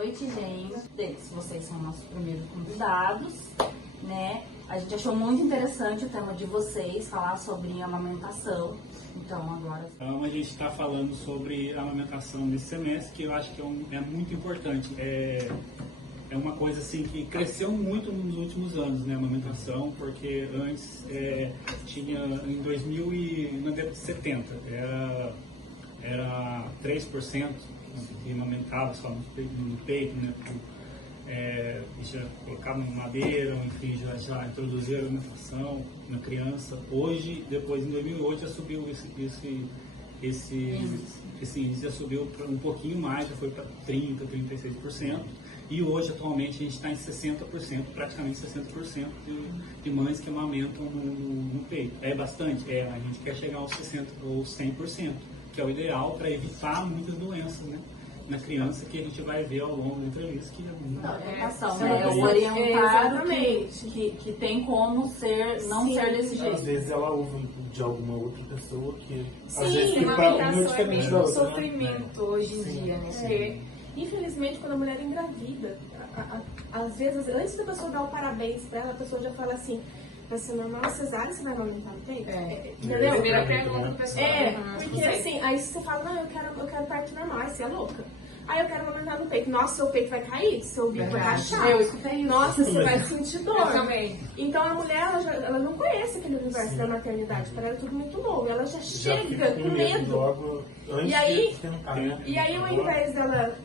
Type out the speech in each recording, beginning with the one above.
noite, gente. Vocês são nossos primeiros convidados, né? A gente achou muito interessante o tema de vocês, falar sobre amamentação. Então, agora... Então, a gente está falando sobre a amamentação nesse semestre, que eu acho que é muito importante. É uma coisa assim que cresceu muito nos últimos anos, né, a amamentação, porque antes tinha, em 2000 e na década de 70, era 3% que amamentava só no peito, né, já colocavam madeira, enfim, já introduziram a alimentação na criança. Hoje, depois em 2008, já subiu esse índice já subiu um pouquinho mais, já foi para 30%, 36%. E hoje, atualmente, a gente está em 60%, praticamente 60% de mães que amamentam no peito. É bastante? A gente quer chegar aos 60% ou 100%, que é o ideal para evitar muitas doenças, né, na criança, que a gente vai ver ao longo da entrevista. Orientar que tem como não ser desse jeito. Às vezes ela ouve de alguma outra pessoa que... Sim, às vezes a amamentação é diferente meio da um outra, sofrimento hoje em dia, né? Porque, infelizmente, quando a mulher engravida, às vezes, antes da pessoa dar o parabéns pra ela, a pessoa já fala assim: vai ser normal a cesárea, você vai amamentar no peito? Entendeu? Primeira pergunta do pessoal. Porque assim, aí você fala: não, eu quero parto normal, aí você é louca. Aí eu quero amamentar no peito. Nossa, seu peito vai cair, seu bico vai rachar. Eu escutei isso. Nossa, você vai sentir dor. Eu também. Então a mulher, ela não conhece aquele universo da maternidade. Para ela é tudo muito novo. Ela já chega com medo. Logo antes E aí, de tentar, né? E aí, ao invés dela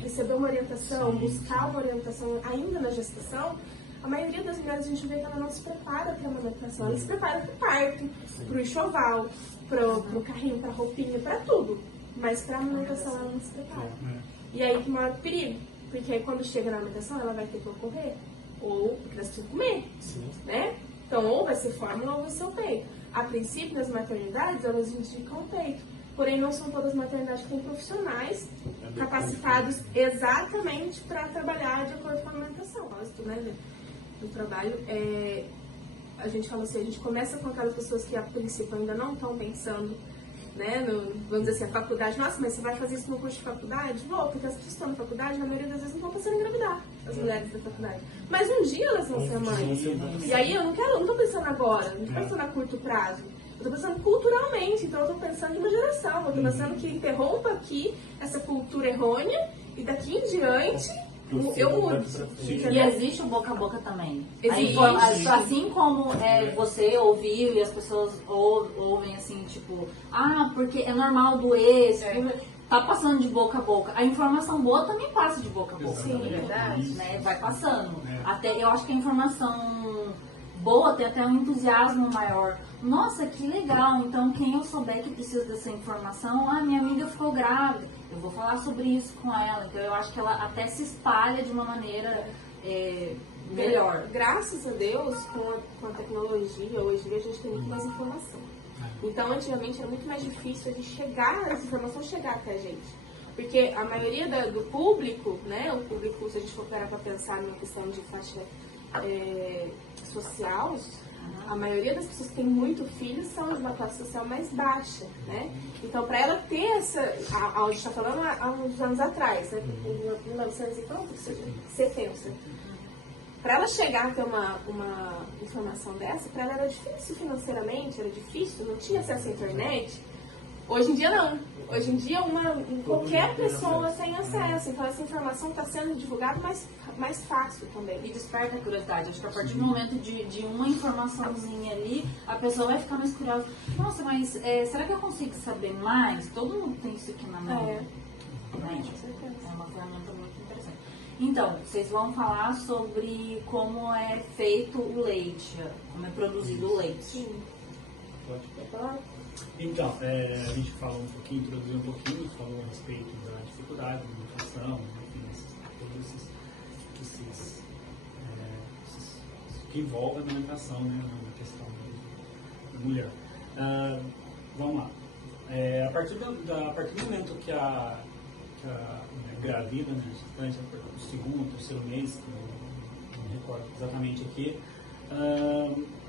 receber uma orientação, buscar uma orientação ainda na gestação, a maioria das mulheres a gente vê que ela não se prepara para a amamentação. Ela se prepara para o parto, para o enxoval, para o carrinho, para a roupinha, para tudo. Mas para a amamentação ela não se prepara. E aí que mora o perigo. Porque aí quando chega na amamentação ela vai ter que ocorrer. Ou porque elas precisam comer. Né? Então ou vai ser fórmula ou vai ser o peito. A princípio, nas maternidades, elas indicam o peito. Porém, não são todas as maternidades que têm profissionais capacitados exatamente para trabalhar de acordo com a alimentação. Né, do trabalho, a gente fala assim, a gente começa com aquelas pessoas que a princípio ainda não estão pensando, né, vamos dizer assim, a faculdade. Nossa, mas você vai fazer isso no curso de faculdade? Vou, porque as pessoas que estão na faculdade, na maioria das vezes, não estão pensando em engravidar, as mulheres da faculdade. Mas um dia elas vão ser mães. E aí eu não estou pensando agora, não estou pensando a curto prazo. Eu estou pensando culturalmente, então eu estou pensando em uma geração. Eu estou pensando que interrompa aqui essa cultura errônea e daqui em diante eu mudo. E existe o boca a boca também. Existe. Assim como você ouviu e as pessoas ouvem assim, tipo, porque é normal doer, tá passando de boca a boca. A informação boa também passa de boca a boca. Sim, verdade. Né? Vai passando. Até, eu acho que a informação boa tem até um entusiasmo maior. Nossa, que legal! Então, quem eu souber que precisa dessa informação, minha amiga ficou grávida, eu vou falar sobre isso com ela. Então, eu acho que ela até se espalha de uma maneira melhor. Graças a Deus, com a tecnologia, hoje em dia a gente tem muito mais informação. Então, antigamente era muito mais difícil essa informação chegar até a gente. Porque a maioria do público, né, o público, se a gente for parar para pensar numa questão de faixa social, a maioria das pessoas que têm muito filho são de uma classe social mais baixa, né? Então, para ela ter essa... A gente está falando há uns anos atrás, né? Em 1970. Para ela chegar a ter uma informação dessa, para ela era difícil financeiramente, era difícil, não tinha acesso à internet. Hoje em dia não. Hoje em dia qualquer pessoa tem acesso. Então essa informação está sendo divulgada mais fácil também. E desperta a curiosidade. Acho que a partir do momento de uma informaçãozinha ali, a pessoa vai ficar mais curiosa. Nossa, mas será que eu consigo saber mais? Todo mundo tem isso aqui na mão. Com certeza. É uma ferramenta muito interessante. Então, vocês vão falar sobre como é feito o leite, como é produzido o leite. Sim. Pode falar? Então, a gente falou introduziu um pouquinho, falou a respeito da dificuldade, da alimentação, enfim, todos esses que envolvem a alimentação, né, na questão da mulher. Vamos lá. A partir do momento que a gravida, né, o segundo, terceiro mês, não me recordo exatamente aqui,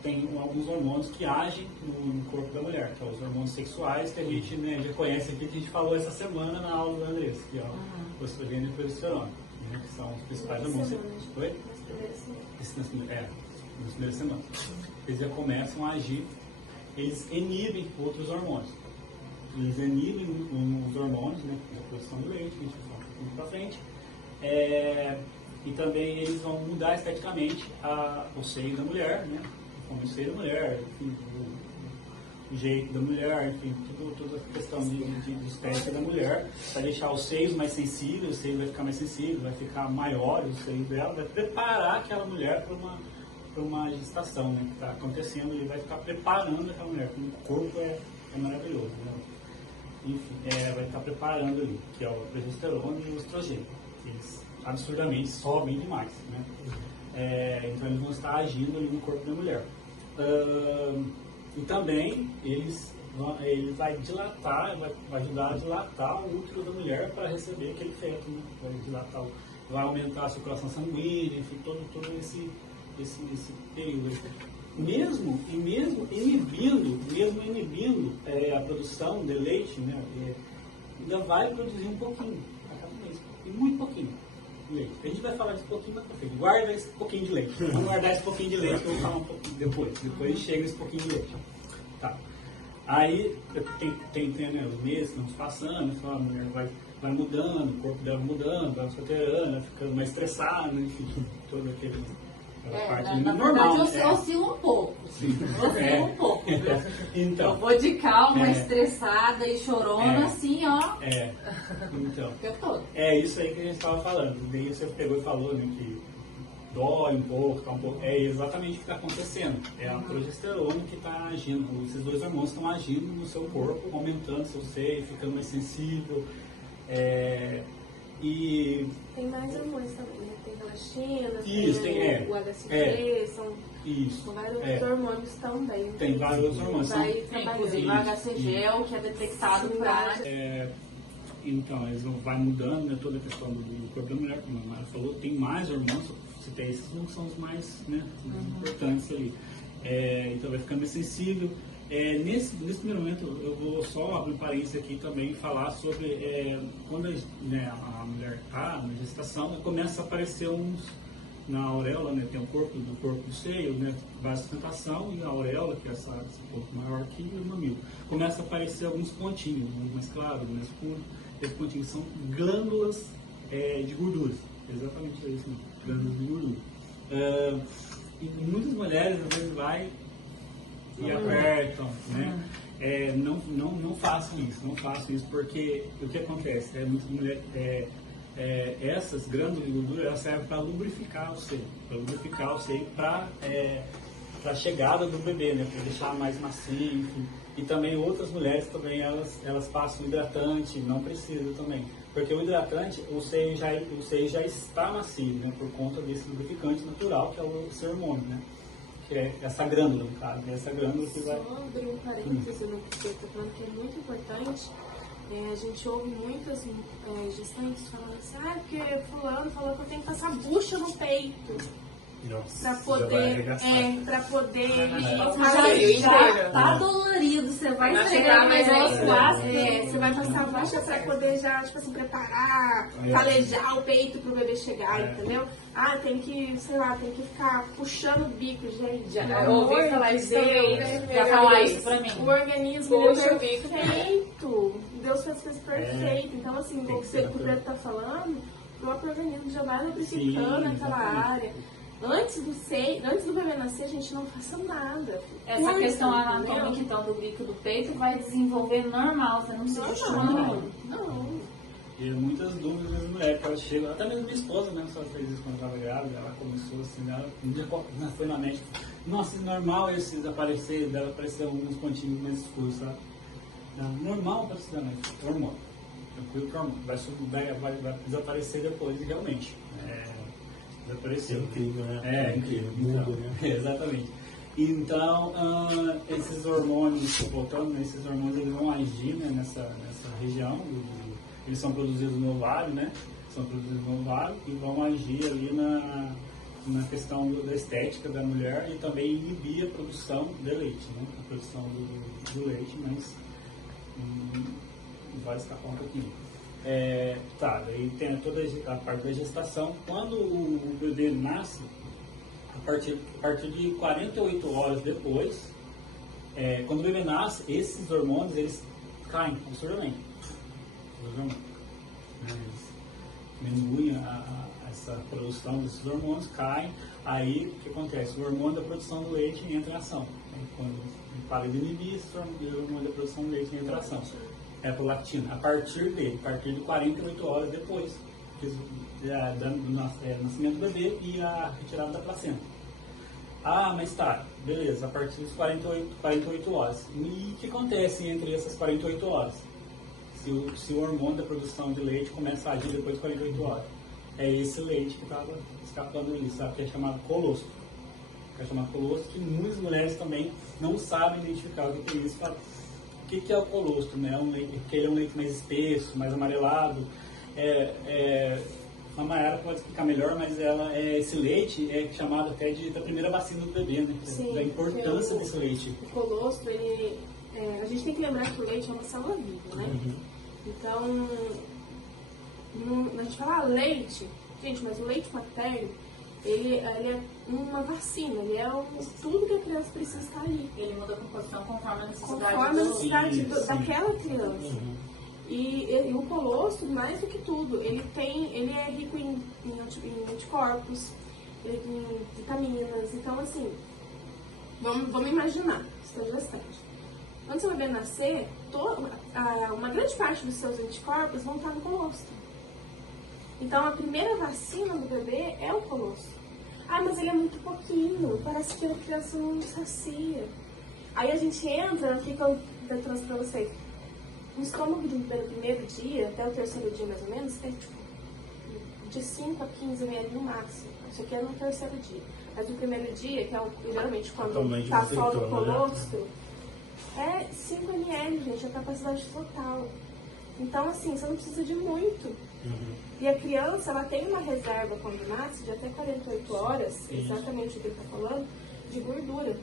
tem alguns hormônios que agem no corpo da mulher, que são os hormônios sexuais, que a gente, né, já conhece aqui, que a gente falou essa semana na aula do Andrés, que é o estrogênio e a progesterona, né, que são os principais hormônios. Oi? Nas primeiras semanas. Eles já começam a agir, eles inibem outros hormônios. Eles inibem os hormônios, né, da produção do leite, que a gente vai falar um pouquinho pra frente. E também eles vão mudar esteticamente o seio da mulher, né? Como o seio da mulher, enfim, o jeito da mulher, enfim, toda a questão de estética da mulher, para deixar os seios mais sensíveis, o seio vai ficar mais sensível, vai ficar maior o seio dela, vai preparar aquela mulher para uma gestação, né? Que está acontecendo, ele vai ficar preparando aquela mulher, porque o corpo é maravilhoso, né? Enfim, vai estar preparando ali, que é o progesterona e o estrogênio. Eles absurdamente sobem demais, né? Então eles vão estar agindo ali no corpo da mulher. E também ele vai dilatar, vai ajudar a dilatar o útero da mulher para receber aquele feto, né? Vai dilatar, vai aumentar a circulação sanguínea, enfim, todo esse período. Mesmo inibindo a produção de leite, né? Ainda vai produzir um pouquinho a cada mês, e muito pouquinho. Leite. A gente vai falar disso um pouquinho mais pra frente. Guarda esse pouquinho de leite. Vamos guardar esse pouquinho de leite que eu vou falar um pouquinho depois. Depois chega esse pouquinho de leite. Tá. Aí tem né, os meses que vão passando, a mulher vai mudando, o corpo dela mudando, vai se alterando, vai ficando mais estressada, enfim, toda aquela parte normal. Verdade, oscila um pouco. Oscila um pouco. Então, eu vou de calma, estressada e chorona, assim, ó. Então. O tempo todo. É isso aí que a gente estava falando. Daí você pegou e falou, né, que dói um pouco, tá um pouco. É exatamente o que está acontecendo. É a progesterona que está agindo. Esses dois hormônios estão agindo no seu corpo, aumentando seu seio, ficando mais sensível. E tem mais hormônios também, né? Tem relaxina, isso, tem o HCG, são vários hormônios também. Tem vários hormônios. Inclusive o HCG, o que é detectado para... Então, eles vão mudando, né, toda a questão do corpo da mulher, como a Mara falou, tem mais hormônios, se tem esses não são os mais, né, importantes ali. Então vai ficando mais sensível. Nesse primeiro momento, eu vou só abrir um parênteses aqui também e falar sobre quando a mulher está na gestação, começa a aparecer na auréola, né, tem o corpo do seio, né, vai a sustentação e a auréola, que é esse ponto maior aqui, e o mamilo. Começa a aparecer alguns pontinhos, uns mais claros, mais escuros. Esses pontinhos são glândulas de gorduras, exatamente isso, né? Glândulas de gordura. E muitas mulheres às vezes vai e apertam, né? Não façam isso, porque o que acontece? Muitas mulheres, essas glândulas de gordura, elas servem para lubrificar o seio, para a chegada do bebê, né? Para deixar mais macio, enfim. E também outras mulheres também, elas passam hidratante, não precisa também. Porque o hidratante, o seio já está macio, né? Por conta desse lubrificante natural, que é o seu hormônio, né? Que é essa glândula, no caso. Essa glândula que vai... Só abrir um parênteses no que você está falando, que é muito importante. A gente ouve muitas gestantes falando assim, porque fulano falou que eu tenho que passar bucha no peito. Pra poder já tá dolorido, você vai entregar, mas você vai passar bucha pra poder já, tipo assim, preparar, calejar o peito pro bebê chegar, entendeu? Tem que, sei lá, tem que ficar puxando o bico, gente. Já ouvi falar isso também, né? Já falar isso pra mim. O organismo é perfeito. Deus fez coisas perfeitas. Então, assim, o que o Pedro tá falando, o próprio organismo já vai lubrificando aquela área. Antes do bebê nascer, a gente não faça nada. Essa questão anatômica, então, do bico do peito vai desenvolver normal, você não precisa chorar. Não. E muitas dúvidas das mulheres, que elas chegam, até mesmo minha esposa, né, só fez isso quando estava grávida, ela começou assim, um dia foi na médica, nossa, é normal esses aparecer, dela aparecer alguns pontinhos mais escuros, sabe? Normal aparecer na médica, hormônio, tranquilo que é hormônio, vai desaparecer depois, realmente. Desapareceu. É incrível, né? Incrível. Muda, então, né? Exatamente. Então, esses hormônios, voltando, esses hormônios eles vão agir, né, nessa região, eles são produzidos no ovário, né? São produzidos no ovário e vão agir ali na questão da estética da mulher e também inibir a produção de leite, né? A produção do leite, mas vai escapar um pouquinho. Daí tem toda a parte da gestação. Quando o bebê nasce, a partir de 48 horas depois, quando o bebê nasce, esses hormônios eles caem absurdamente. Diminuem essa produção desses hormônios, caem. Aí o que acontece? O hormônio da produção do leite entra em ação. Quando para de inibir, o hormônio da produção do leite entra em ação. É a prolactina. A partir de 48 horas depois do nascimento do bebê e a retirada da placenta. Mas tá, beleza, a partir dos 48 horas. E o que acontece entre essas 48 horas? Se o hormônio da produção de leite começa a agir depois de 48 horas. É esse leite que estava escapando ali, sabe? Que é chamado colostro. Que muitas mulheres também não sabem identificar o que é isso. O que é o colostro, né? Porque ele é um leite mais espesso, mais amarelado. A Mayara pode explicar melhor, mas esse leite é chamado até da primeira vacina do bebê, né? Sim, da importância desse leite. O colostro, a gente tem que lembrar que o leite é uma célula viva, né? Então, a gente fala leite, gente, mas o leite materno, ele é uma vacina, ele é tudo que a criança precisa estar ali. Ele muda a composição conforme a necessidade daquela criança. E o colostro, mais do que tudo, ele é rico em anticorpos, em vitaminas. Então, assim, vamos imaginar, você está gestante. Quando seu bebê nascer, uma grande parte dos seus anticorpos vão estar no colostro. Então, a primeira vacina do bebê é o colostro. Mas ele é muito pouquinho, parece que a criança não sacia. Aí a gente entra no que eu trouxe para vocês. O estômago do primeiro dia, até o terceiro dia mais ou menos, é de 5 a 15 ml no máximo. Isso aqui é no terceiro dia. Mas no primeiro dia, que é geralmente quando está fora do colostro, é 5 ml, gente, a capacidade total. Então, assim, você não precisa de muito. E a criança, ela tem uma reserva quando nasce de até 48 horas, exatamente o que ele está falando, de gordura.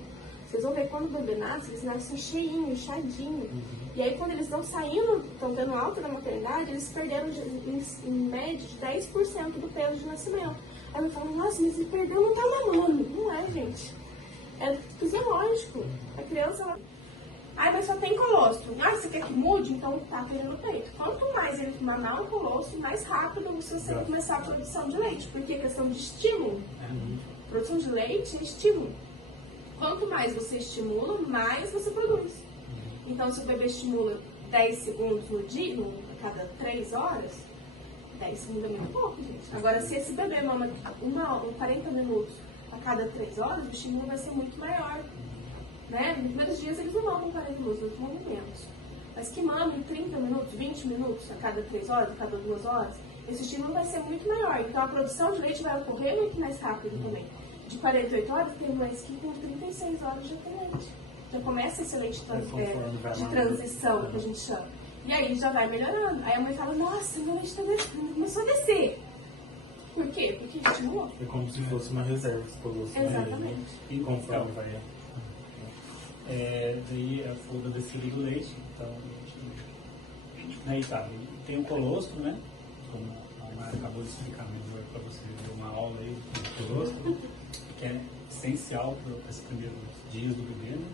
Vocês vão ver quando o bebê nasce, eles nascem cheinho, inchadinho. E aí quando eles estão saindo, estão dando alta na maternidade, eles perderam em média de 10% do peso de nascimento. Aí eu falo, nossa, mas ele perdeu, não tá mamando. Não é, gente. É fisiológico. A criança, ela... mas só tem colostro. Você quer que mude? Então tá ele no peito. Quanto mais ele mamar o colostro, mais rápido você vai começar a produção de leite. Porque é questão de estímulo. Produção de leite é estímulo. Quanto mais você estimula, mais você produz. Então, se o bebê estimula 10 segundos no dia, a cada 3 horas, 10 segundos é muito pouco, gente. Agora, se esse bebê mama 40 minutos a cada 3 horas, o estímulo vai ser muito maior. Né? Nos primeiros dias eles não mamam 40 minutos, eles mamam menos. Mas que mamam 30 minutos, 20 minutos a cada 3 horas, a cada 2 horas, esse estímulo vai ser muito maior. Então, a produção de leite vai ocorrer muito mais rápido também. De 48 horas, tem mais que com 36 horas já tem leite. Já começa esse leite de transição, que a gente chama. E aí já vai melhorando. Aí a mãe fala, nossa, meu leite está descendo, começou a descer. Por quê? Porque estimulou. É como se fosse uma reserva, se fosse. Exatamente. E conforme vai. Daí a folga descida do leite. Então, aí tá, tem o colostro, né? Como a Mara acabou de explicar melhor para você, deu uma aula aí do colostro, que é essencial para esses primeiros dias do bebê, né?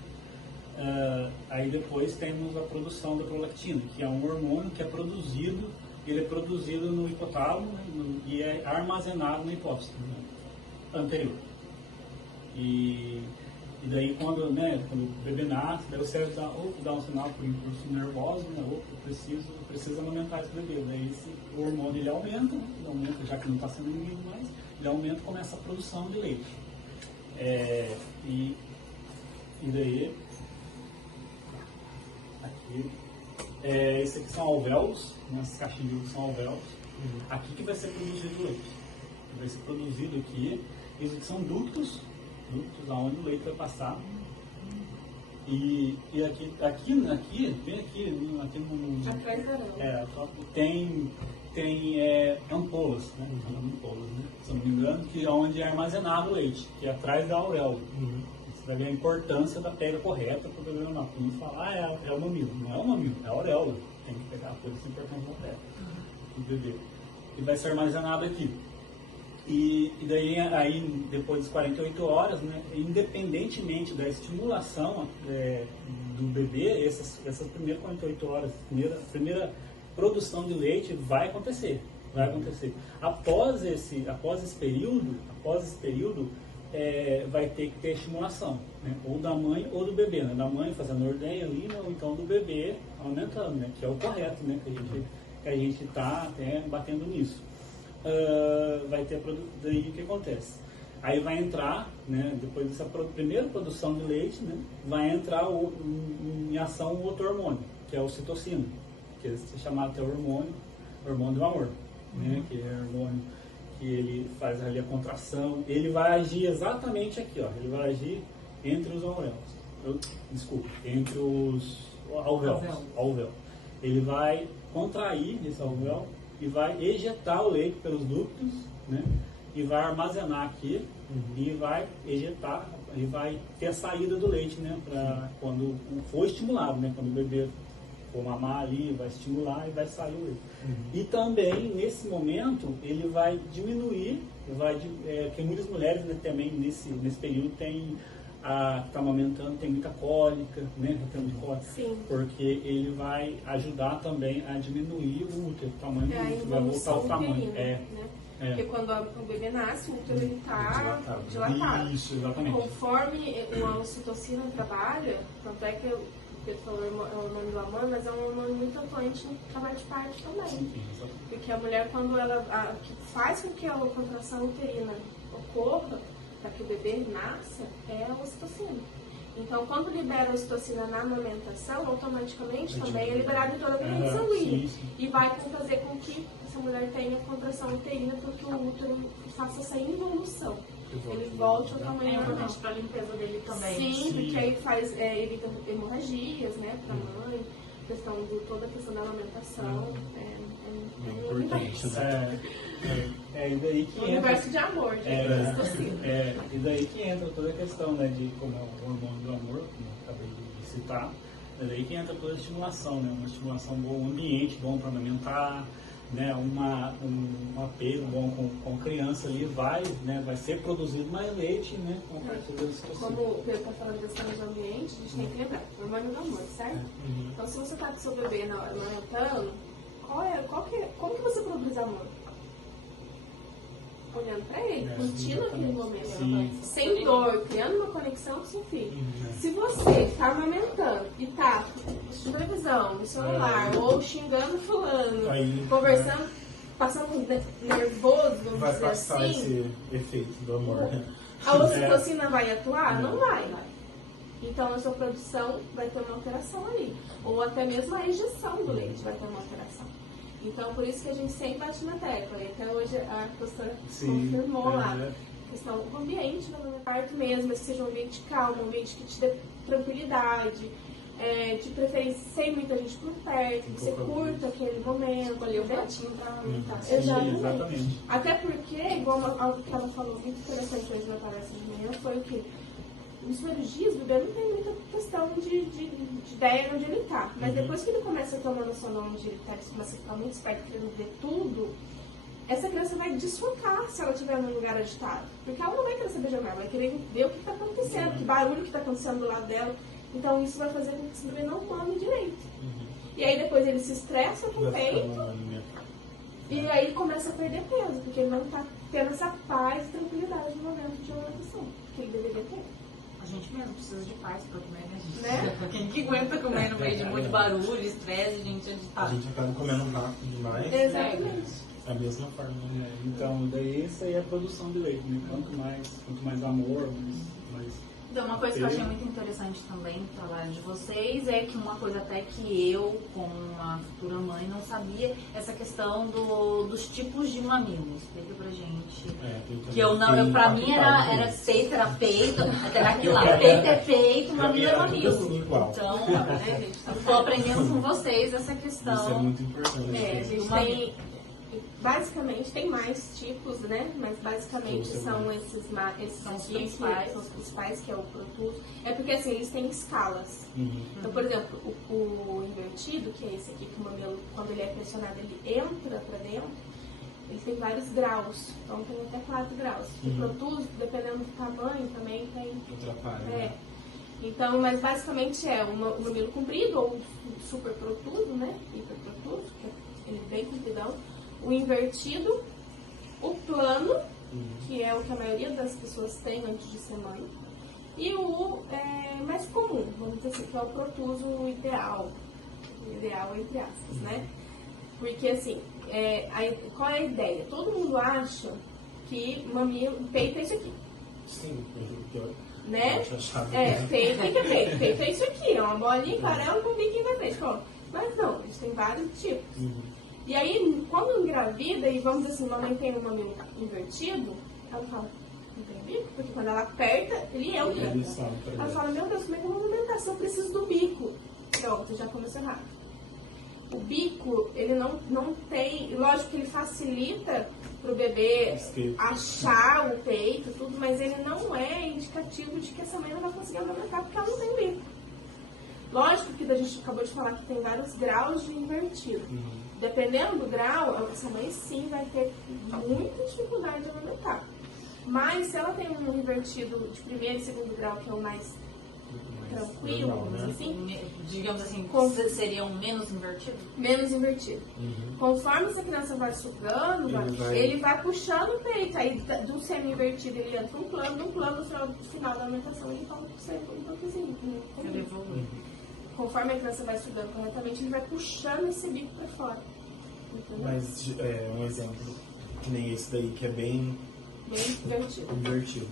Aí depois temos a produção da prolactina, que é um hormônio que é produzido, ele é produzido no hipotálamo, né, e é armazenado na hipófise, né, anterior. E daí quando o bebê nasce, daí o cérebro dá um sinal por impulso nervoso, né, ou preciso amamentar esse bebê. Daí o hormônio ele aumenta, já que não está sendo inibido mais, ele aumenta e começa a produção de leite. E daí, aqui, esses aqui são alvéolos, essas caixinhas são alvéolos. Aqui que vai ser produzido o leite. Vai ser produzido aqui, esses aqui são ductos aonde o leite vai passar. E aqui bem aqui no atrás da orelha. tem tem ampolas, né? Ampolas, né? Se eu não me engano, que é onde é armazenado o leite, que é atrás da auréola. Você vai ver a importância da pega correta para o bebê mamar. Todo mundo fala, é o mamilo. Não é o mamilo, é a auréola. Tem que pegar a coisa importante da pega do bebê. E vai ser armazenado aqui. E daí, aí, depois das 48 horas, né, independentemente da estimulação do bebê, essas primeiras 48 horas, primeira produção de leite vai acontecer. Após esse período, vai ter que ter estimulação, né, ou da mãe ou do bebê, né, da mãe fazendo ordenha ali, né, ou então do bebê aumentando, né, que é o correto, né, que a gente está até batendo nisso. Vai ter daí o que acontece? Aí vai entrar, né, depois dessa primeira produção de leite, né, vai entrar em ação o outro hormônio, que é a ocitocina, que é chamado até hormônio do amor, né, que é hormônio que ele faz ali a contração, ele vai agir exatamente aqui, ó, ele vai agir entre os entre os alvéolos. Ele vai contrair esse alvéolo e vai ejetar o leite pelos ductos, né? E vai armazenar aqui e vai ejetar, e vai ter a saída do leite, né? Para quando for estimulado, né? Quando o bebê for mamar ali, vai estimular e vai sair o leite. E também, nesse momento, ele vai diminuir, porque muitas mulheres, né, também nesse período está amamentando, tem muita cólica, né? Sim. Porque ele vai ajudar também a diminuir o útero, o tamanho do útero, vai voltar ao tamanho. Né? Porque quando o bebê nasce, o útero está dilatado. Isso, exatamente. Conforme a ocitocina trabalha, tanto é que o Pedro falou é o hormônio do amor, mas é um hormônio muito atuante no trabalho de parto também. Sim, porque a mulher, quando que faz com que a contração uterina ocorra, para que o bebê nasça, é a ocitocina. Então, quando libera a ocitocina na amamentação, automaticamente também é liberado em toda a corrente sanguínea. E vai fazer com que essa mulher tenha contração uterina para que o útero faça essa involução. Ele volte ao tamanho normal. É importante para a limpeza dele também. Sim, porque aí evita hemorragias, né, para a mãe, toda a questão da amamentação. É importante. E daí que entra, universo de amor, e daí que entra toda a questão, né, de como é o hormônio do amor, como eu acabei de citar, é daí que entra toda a estimulação, né, uma estimulação boa, um ambiente bom para amamentar, né, um apego bom com a criança ali, vai ser produzido mais leite, né, com a partir da ocitocina. Como o Pedro está falando desse de ambiente, a gente tem que lembrar, o hormônio do amor, certo? Então, se você está com seu bebê amamentando, como que você produz amor? Olhando para ele, curtindo aquele momento, sem dor, criando uma conexão com seu filho. Se você está amamentando e está assistindo televisão, no celular, ou xingando fulano, conversando, passando nervoso, vamos vai dizer passar assim, esse efeito do amor. a ocitocina vai atuar? Não vai. Então, a sua produção vai ter uma alteração ali. Ou até mesmo a ejeção do leite vai ter uma alteração. Então, por isso que a gente sempre bate na tecla. E até hoje a pastora confirmou lá. A questão do ambiente, no parto mesmo, que seja um ambiente calmo, um ambiente que te dê tranquilidade, de preferência sem muita gente por perto, que você curta aquele momento. Escolher o pratinho para amamentar. Exatamente. Até porque, igual algo que ela falou muito interessante hoje na palestra de manhã, foi o que nos primeiros dias o bebê não tem muita questão de ideia onde ele está. Mas depois que ele começa a tomar noção de onde ele está, ele começa a ficar muito esperto, querendo ver tudo, essa criança vai desfocar se ela estiver num lugar agitado. Porque ela não vai querer saber jogar, ela vai querer ver o que está acontecendo, que barulho que está acontecendo do lado dela. Então isso vai fazer com que esse bebê não mame direito. E aí depois ele se estressa com o peito, e aí começa a perder peso, porque ele não está tendo essa paz e tranquilidade no momento de amamentação, que ele deveria ter. A gente mesmo precisa de paz para comer, né? Quem que aguenta comer no meio de muito barulho, estresse, gente agitado? A gente acaba comendo rápido demais. Exatamente. Da mesma forma, né? Então, daí isso aí é a produção de leite, né? Quanto mais amor, mais Então, uma coisa que eu achei muito interessante também no trabalho de vocês é que uma coisa até que eu, como uma futura mãe, não sabia, essa questão dos tipos de mamilo. Explica pra gente. Que eu não, pra mim era peito, até aquilo lá, peito é peito, mamilo é mamilo. Então, eu tô aprendendo com vocês essa questão. Isso é muito importante. A gente tem basicamente, tem mais tipos, né? Mas basicamente são esses São os aqui, principais. são os principais, que é o protuso. É porque assim, eles têm escalas. Então, por exemplo, o invertido, que é esse aqui, que o mamilo, quando ele é pressionado, ele entra para dentro, ele tem vários graus. Então tem até 4 graus. O protuso, dependendo do tamanho, também tem. Atrapalha. É. Então, mas basicamente é o mamilo comprido, ou o super protuso, né? Hiperprotuso, que é ele bem compridão. O invertido, o plano, que é o que a maioria das pessoas tem antes de ser mãe, e o mais comum, vamos dizer assim, que é o protuso ideal entre aspas, né? Porque assim, qual é a ideia? Todo mundo acha que mamilo, peito é isso aqui, Sim, né? eu achava Peito é peito, peito é isso aqui, é uma bolinha aquarela com biquinho na frente, pronto. Mas não, eles têm vários tipos. E aí, quando engravida, e vamos dizer assim, mamãe tem um mamilo invertido, ela fala, não tem bico? Porque quando ela aperta, ele entra. Ela fala, meu Deus, como é que é uma amamentação? Eu preciso do bico. Pronto, já começou errado. O bico, ele não tem, lógico que ele facilita pro bebê achar o peito, tudo, mas ele não é indicativo de que essa mãe não vai conseguir amamentar porque ela não tem bico. Lógico que a gente acabou de falar que tem vários graus de invertido. Dependendo do grau, essa mãe sim vai ter muita dificuldade de amamentar. Mas se ela tem um invertido de primeiro e segundo grau, que é o mais tranquilo, normal, né? assim, Digamos assim, seriam menos invertidos? menos invertido. Conforme essa criança vai sugando, ele vai puxando o peito. Aí do semi-invertido ele entra um plano, no final da alimentação ele toma sempre um pouquinho. Ele evolui. Conforme a criança vai sugando corretamente, ele vai puxando esse bico para fora. Entendeu? Mas um exemplo, que nem esse daí, que é bem Bem invertido. invertido.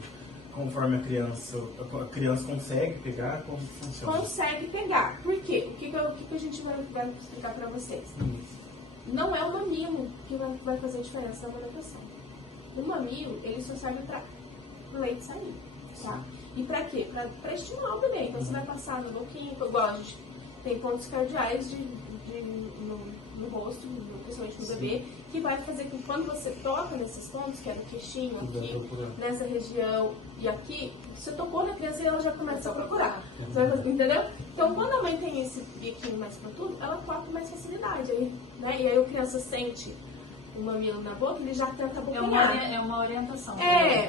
Conforme a criança consegue pegar, como funciona? Consegue pegar. Por quê? O que a gente vai explicar para vocês? Não é o mamilo que vai fazer a diferença na amamentação. O mamilo, ele só serve para o leite sair, tá? E para quê? Para estimular o bebê. Então você vai passar no boquinho, igual a gente tem pontos cardeais no rosto, principalmente no bebê, que vai fazer que quando você toca nesses pontos, que é no queixinho, aqui, nessa região e aqui, você tocou na criança e ela já começa a procurar. Entendeu? Então quando a mãe tem esse biquinho mais pra tudo, ela toca com mais facilidade. Aí, né? E aí a criança sente o mamilo na boca, ele já tenta abocanhar. É uma orientação.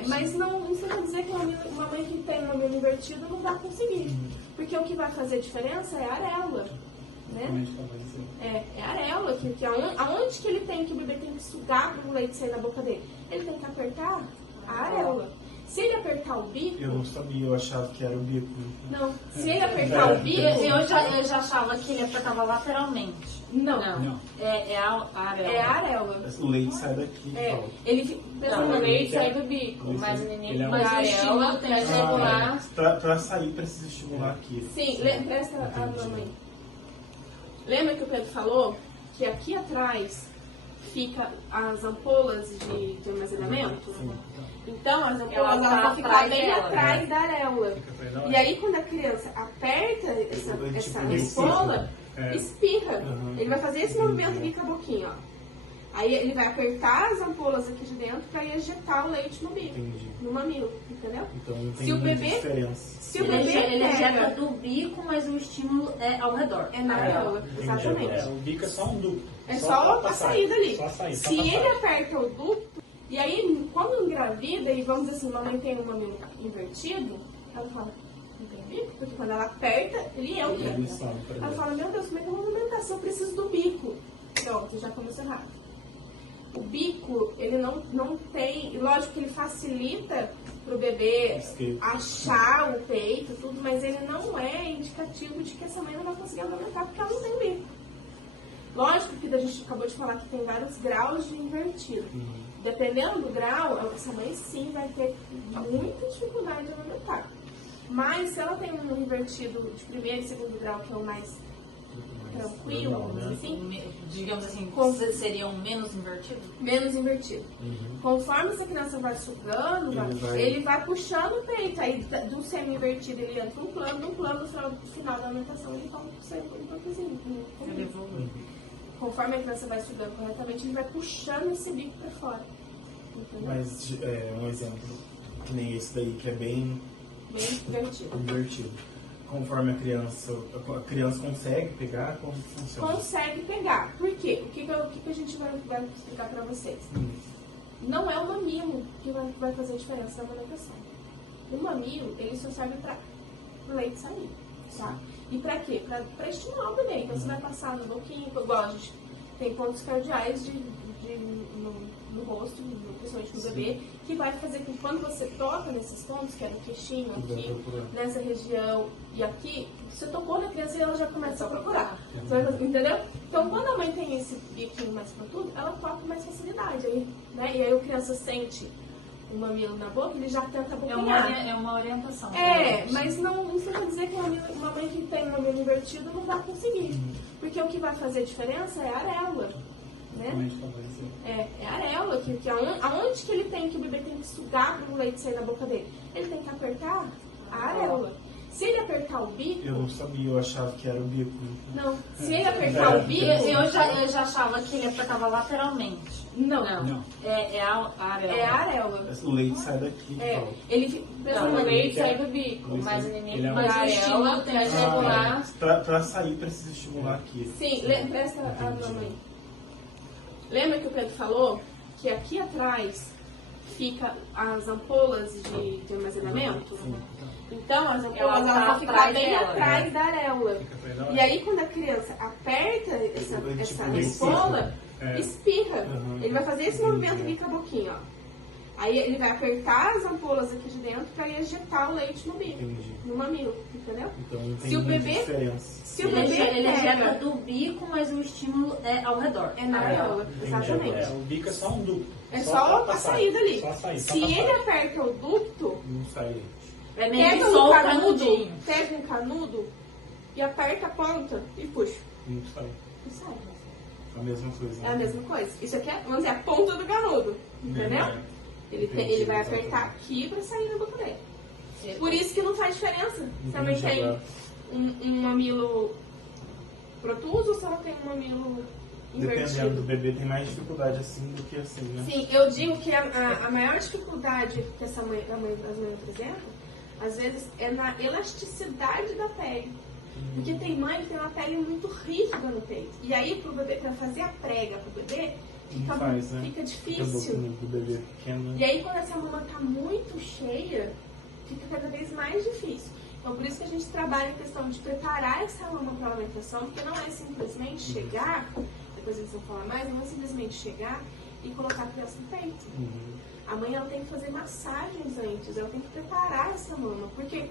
Mas não isso quer dizer que uma mãe que tem um mamilo invertido não vai conseguir. Porque o que vai fazer a diferença é a areola. Né? É a areola, que aonde que ele tem, que o bebê tem que sugar para o leite sair da boca dele? Ele tem que apertar a areola. Se ele apertar o bico... Eu não sabia, eu achava que era o bico. Não, se ele apertar o bico... Eu já achava que ele apertava lateralmente. Não. É a areola. É a areola. O leite sai daqui. O leite sai do bico, mas Mas o estímulo tem que estimular. Pra sair, precisa estimular aqui. Sim, presta a mamãe. Lembra que o Pedro falou que aqui atrás fica as ampolas de armazenamento? Então as ampolas vão ficar bem atrás da areola. E aí quando a criança aperta essa ampola, espirra. Ele vai fazer esse movimento aqui com a boquinha, ó. Aí ele vai apertar as ampolas aqui de dentro para ejetar o leite no bico, no mamilo, entendeu? Então não tem Se o bebê, diferença. Se o bebê ele ejeta do bico, mas o estímulo é ao redor. É na areola, exatamente. O bico é só um ducto. É só a saída ali. Só a saída, Se ele aperta o ducto, e aí quando engravida, e vamos dizer assim, mamãe tem um mamilo invertido, ela fala, não tem bico? Porque quando ela aperta, ele entra. Ela fala, meu Deus, como é que é uma amamentação? Eu preciso do bico. Pronto, já começou errado. O bico, ele não tem... Lógico que ele facilita pro bebê achar o peito, tudo, mas ele não é indicativo de que essa mãe não vai conseguir amamentar porque ela não tem bico. Lógico que a gente acabou de falar que tem vários graus de invertido. Dependendo do grau, essa mãe sim vai ter muita dificuldade de amamentar. Mas se ela tem um invertido de primeiro e segundo grau, que é o mais tranquilo, assim, digamos assim, seriam menos invertidos? Menos invertido. Conforme essa criança vai sugando, ele vai puxando o peito. Aí do semi-invertido ele entra no final da alimentação ele toma sempre um pouquinho. Ele evolui. conforme a criança vai estudando corretamente, ele vai puxando esse bico pra fora. Entendeu? Mas um exemplo, que nem esse daí, que é bem divertido. invertido. Conforme a criança consegue pegar, como funciona? Consegue pegar. Por quê? O que a gente vai explicar pra vocês? Não é o mamilo que vai fazer a diferença na amamentação. O mamilo, ele só serve para o leite sair, tá? E pra quê? Pra estimular o bebê. Então você vai passar no boquinho, igual a gente tem pontos cardeais no rosto, principalmente no bebê, que vai fazer com que quando você toca nesses pontos, que é no queixinho, aqui, nessa região e aqui, você tocou na criança e ela já começa a procurar. Entendeu? Então quando a mãe tem esse biquinho mais pontudo, ela toca com mais facilidade. Aí, né? E aí a criança sente o mamilo na boca, ele já tenta abocanhar. É uma orientação. Mas não significa dizer que uma mãe que tem um mamilo invertido não vai conseguir. Porque o que vai fazer a diferença é a areola. Né? É a areola, que aonde que ele tem, que o bebê tem que sugar para o leite sair da boca dele? Ele tem que apertar a areola. Se ele apertar o bico... Eu não sabia, eu achava que era o bico. Não, se ele apertar o bico... Eu já achava que ele apertava lateralmente. Não. É a areola. É a areola. O leite sai daqui. O leite sai do bico, mas a areola pra regular... Pra sair, precisa estimular aqui. Sim, presta a mamãe. Lembra que o Pedro falou que aqui atrás fica as ampolas de armazenamento? Então as ampolas vão ficar bem atrás da areola. E aí quando a criança aperta essa ampola, espirra. Ele vai fazer esse movimento aqui com a boquinha, ó. Aí ele vai apertar as ampolas aqui de dentro para ejetar o leite no bico, no mamilo, entendeu? Então não tem muita diferença. Se o bebê ele ejeta do bico, mas o estímulo é ao redor. É na areola, exatamente. O bico é só um ducto. É só a saída ali. Só Se ele aperta o ducto, não sai leite. É meio que só o canudinho. Pega um canudo e aperta a ponta e puxa. Não sai. E sai. A mesma coisa. É a mesma coisa. Isso aqui é, vamos dizer, a ponta do canudo. Entendeu? Ele vai apertar aqui pra sair da boca dele. Por isso que não faz diferença. Se a mãe tem um mamilo protuso ou se ela tem um mamilo invertido. Dependendo do bebê, tem mais dificuldade assim do que assim, né? Sim, eu digo que a maior dificuldade que as mães apresentam, às vezes, é na elasticidade da pele. Porque tem mãe que tem uma pele muito rígida no peito. E aí, pro bebê, pra fazer a prega pro bebê, fica difícil. Do bebê pequeno, né? E aí, quando essa mama tá muito cheia, fica cada vez mais difícil. Então, por isso que a gente trabalha a questão de preparar essa mama para a alimentação, porque não é simplesmente chegar, depois eles vão falar mais, não é simplesmente chegar e colocar a criança no peito. A mãe ela tem que fazer massagens antes, ela tem que preparar essa mama, porque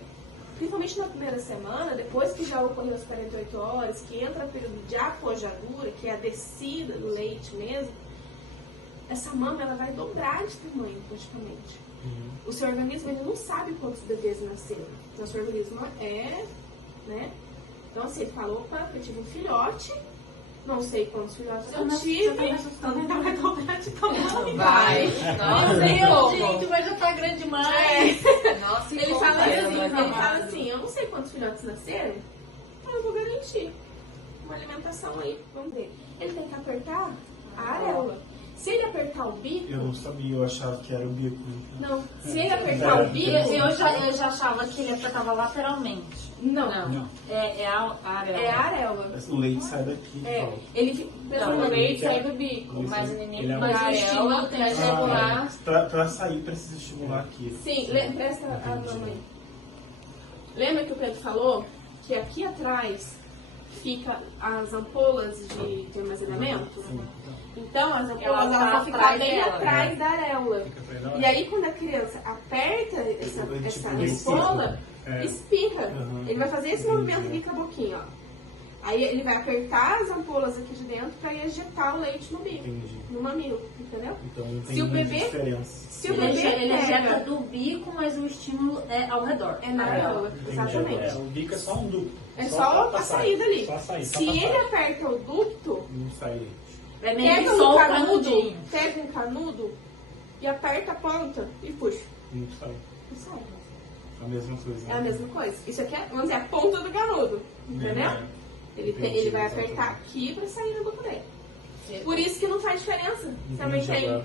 principalmente na primeira semana, depois que já ocorreu as 48 horas, que entra o período de apojadura, que é a descida do leite mesmo, essa mama ela vai dobrar de tamanho praticamente. O seu organismo ele não sabe quantos bebês nasceram. Então, o seu organismo né? Então, assim, ele falou, opa, eu tive um filhote, não sei quantos filhotes eu tive, então ainda vai dobrar de tamanho. Vai. Nossa, gente, mas já tá grande demais. Nossa, ele fala assim, eu não sei quantos filhotes nasceram, então eu vou garantir uma alimentação aí, vamos ver. Ele tem que apertar a areola. Se ele apertar o bico... Eu não sabia, eu achava que era o bico. Não, se ele apertar o bico... Eu já achava que ele apertava lateralmente. Não. É a areola. É a areola. O leite sai daqui. O leite sai do bico, mas a areola pra regular... Pra sair, precisa estimular aqui. Sim, presta a mamãe. Lembra que o Pedro falou que aqui atrás fica as ampolas de armazenamento? Então, as ampolas vão ficar bem atrás da areola. E aí, quando a criança aperta essa ampola, espirra. Ele vai fazer esse movimento aqui com a boquinha, ó. Aí ele vai apertar as ampolas aqui de dentro para ejetar o leite no bico, no mamilo, entendeu? Então não tem muita diferença. Se o bebê ele ejeta do bico, mas o estímulo é ao redor. É na areola, exatamente. O bico é só um ducto. É só a saída ali. Se ele aperta o ducto, não sai leite. É meio que só o canudinho. Pega um canudo e aperta a ponta e puxa. Não sai. E sai. A mesma coisa. É a mesma coisa. Isso aqui é, vamos dizer, a ponta do canudo. Entendeu? Ele vai apertar aqui pra sair da boca dele. Por isso que não faz diferença se a mãe tem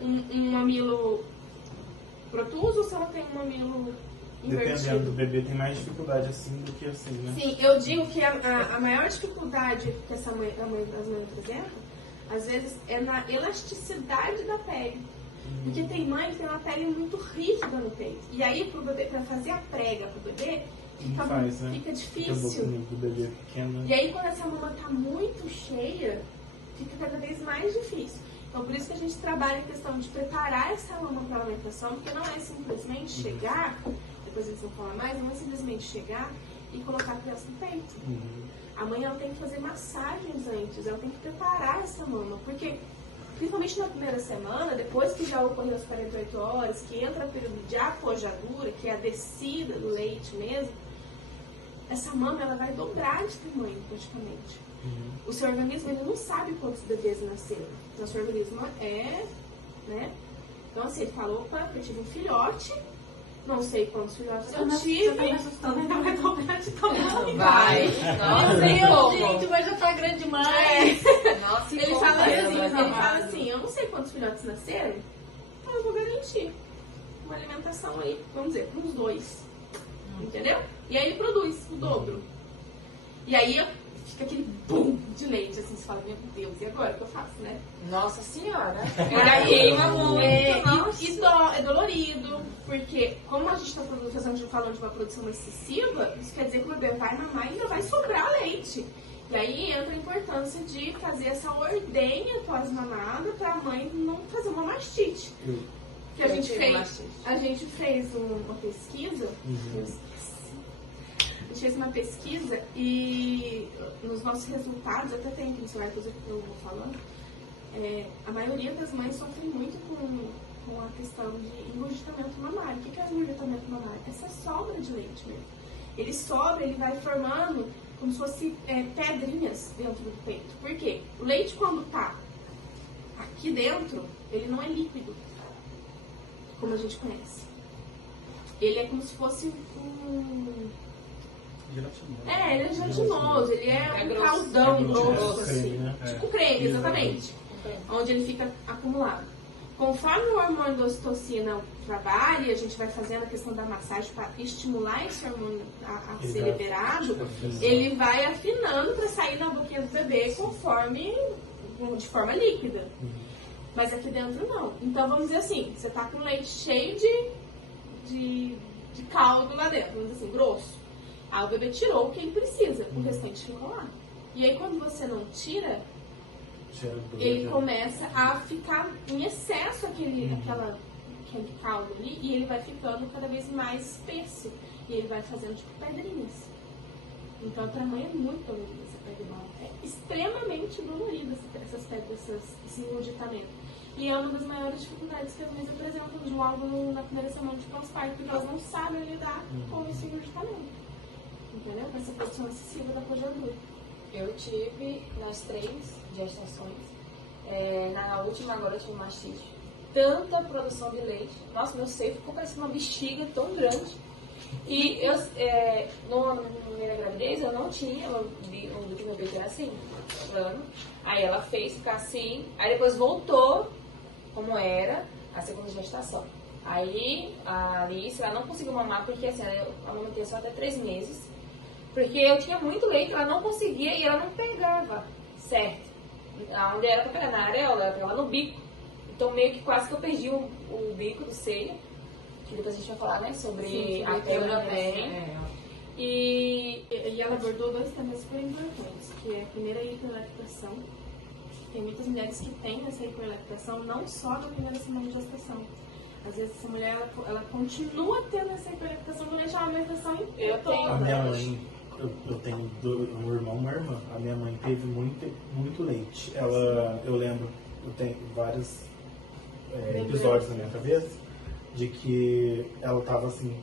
um mamilo protuso ou se ela tem um mamilo invertido. Dependendo do bebê, tem mais dificuldade assim do que assim, né? Sim, eu digo que a maior dificuldade que as mães apresentam, às vezes, é na elasticidade da pele. Porque tem mãe que tem uma pele muito rígida no peito. E aí, pro bebê, pra fazer a prega pro bebê, fica difícil. Do bebê pequeno. E aí, quando essa mama tá muito cheia, fica cada vez mais difícil. Então, por isso que a gente trabalha em questão de preparar essa mama para a amamentação, porque não é simplesmente chegar, depois eles vão falar mais, não é simplesmente chegar e colocar a criança no peito. A mãe, ela tem que fazer massagens antes, ela tem que preparar essa mama, porque principalmente na primeira semana, depois que já ocorreu as 48 horas, que entra o período de apojadura, que é a descida do leite mesmo, essa mama ela vai dobrar de tamanho praticamente. O seu organismo ele não sabe quantos bebês nasceram. Então, o seu organismo né? Então, assim, ele falou, opa, eu tive um filhote, não sei quantos filhotes eu tive, ainda vai dobrar de tamanho. Vai. Nossa, gente, mas já tá grande demais. Nossa, ele fala assim, eu não sei quantos filhotes nasceram, então eu vou garantir uma alimentação aí, vamos dizer, uns 2. Entendeu? E aí ele produz o dobro. E aí fica aquele boom de leite, assim, você fala, meu Deus, e agora o que eu faço, né? Nossa Senhora. Aí queima muito. É dolorido, porque como a gente está falando de uma produção excessiva, isso quer dizer que o bebê vai mamar e ainda vai sobrar leite. E aí entra a importância de fazer essa ordenha pós-mamada para a mãe não fazer uma mastite. Que a gente fez uma pesquisa. A gente fez uma pesquisa e nos nossos resultados, até tem aqui no celular, coisa que eu vou falando, a maioria das mães sofrem muito com a questão de engurgitamento mamário. O que é engurgitamento mamário? Essa sobra de leite mesmo. Ele sobra, ele vai formando como se fosse pedrinhas dentro do peito. Por quê? O leite, quando tá aqui dentro, ele não é líquido, como a gente conhece. Ele é como se fosse ele é gelatinoso, ele é um grosso. caldão grosso, assim. Creme, né? Tipo creme, exatamente. Onde ele fica acumulado. Conforme o hormônio da ocitocina trabalha, a gente vai fazendo a questão da massagem para estimular esse hormônio a ser liberado, ele vai afinando para sair na boquinha do bebê de forma líquida. Mas aqui dentro não. Então vamos dizer assim, você tá com leite cheio de caldo lá dentro, vamos dizer assim, grosso. Aí o bebê tirou o que ele precisa, o restante ficou lá. E aí quando você não tira, ele começa a ficar em excesso aquele caldo ali, e ele vai ficando cada vez mais espesso. E ele vai fazendo tipo pedrinhas. Então pra mãe é muito dolorido essa pedra de mão. É extremamente dolorido essas pedras, esse engurgitamento. E é uma das maiores dificuldades que as mães apresentam logo na primeira semana de pós-parto, porque elas não sabem lidar com esse engurgitamento. Entendeu? Com essa produção excessiva da apojadura. Eu tive nas 3 gestações, na última agora eu tive mastite, tanta produção de leite. Nossa, meu seio ficou parecendo uma bexiga tão grande. E eu, na primeira gravidez, eu não tinha, o último bebê era assim, plano. Aí ela fez ficar assim, aí depois voltou como era a segunda gestação. Aí a Alice, ela não conseguiu mamar porque assim, eu amamentei só até 3 meses. Porque eu tinha muito leite, ela não conseguia e ela não pegava certo. Onde era pra pegar? Na areola, ela pegava no bico. Então meio que quase que eu perdi o bico do seio. Que depois a gente vai falar, né, sobre a pele também. E ela abordou 2 temas super importantes, que é a primeira hiperlactação. Tem muitas mulheres que têm essa hiperlactação não só na primeira semana de gestação. Às vezes essa mulher ela continua tendo essa hiperlactação durante a amamentação inteira. A minha mãe, eu tenho um irmão e uma irmã. A minha mãe teve muito leite. Eu lembro, eu tenho vários episódios na minha cabeça de que ela tava assim,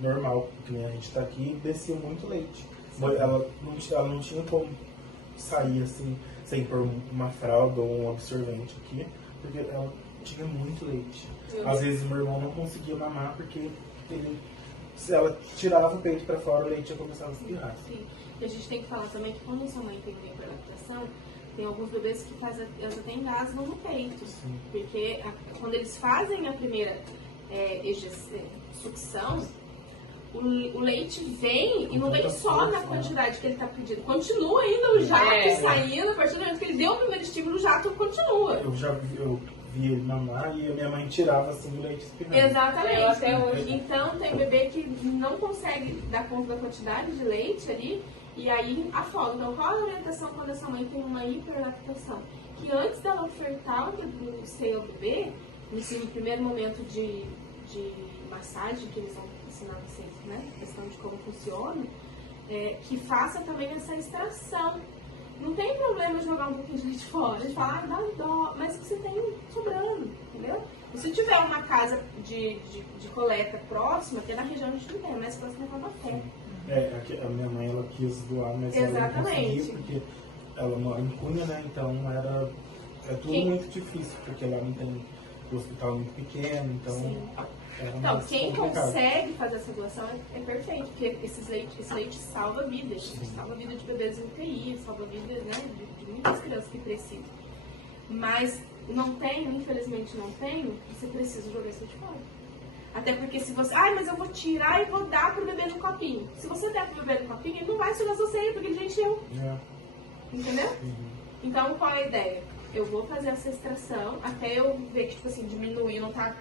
normal, que nem a gente tá aqui, e descia muito leite. Ela não tinha como sair assim, sem pôr uma fralda ou um absorvente aqui, porque ela tinha muito leite. Às vezes meu irmão não conseguia mamar porque se ela tirava o peito para fora, o leite ia começar a espirrar. Sim. E a gente tem que falar também que quando sua mãe tem hiperlactação, Tem alguns bebês que elas até engasgam no peito, porque quando eles fazem a primeira sucção, o leite vem e não vem só na quantidade que ele está pedindo. Continua ainda o jato saindo, a partir do momento que ele deu o primeiro estímulo, o jato continua. Eu vi ele mamar e a minha mãe tirava assim o leite espirrando. Exatamente. Até hoje. Então tem bebê que não consegue dar conta da quantidade de leite ali e aí afoga. Então qual a orientação quando essa mãe tem uma hiperlactação? Que antes dela ofertar o seio ao bebê, nesse primeiro momento de massagem que eles vão ensinar vocês, né? Questão de como funciona, que faça também essa extração. Não tem problema jogar um pouquinho de leite fora. A gente fala, dá dó, mas você tem sobrando, entendeu? E se tiver uma casa de coleta próxima, que é na região a gente não tem, é mais próxima da Taubaté. A minha mãe, ela quis doar, mas ela não conseguiu, porque ela mora em Cunha, né? Então é tudo muito difícil, porque lá não tem o hospital muito pequeno, então... Então, quem consegue fazer essa doação é perfeito, porque esse leite salva vidas. Salva a vida de bebês em UTI, salva a vida, né, de muitas crianças que precisam. Mas não tem, infelizmente não tem, você precisa jogar isso de fora. Até porque se você... mas eu vou tirar e vou dar pro bebê no copinho. Se você der pro bebê no copinho, ele não vai sugar seu seio, porque ele já encheu. Entendeu? Então, qual é a ideia? Eu vou fazer essa extração, até eu ver que, tipo assim, diminuir, não tá...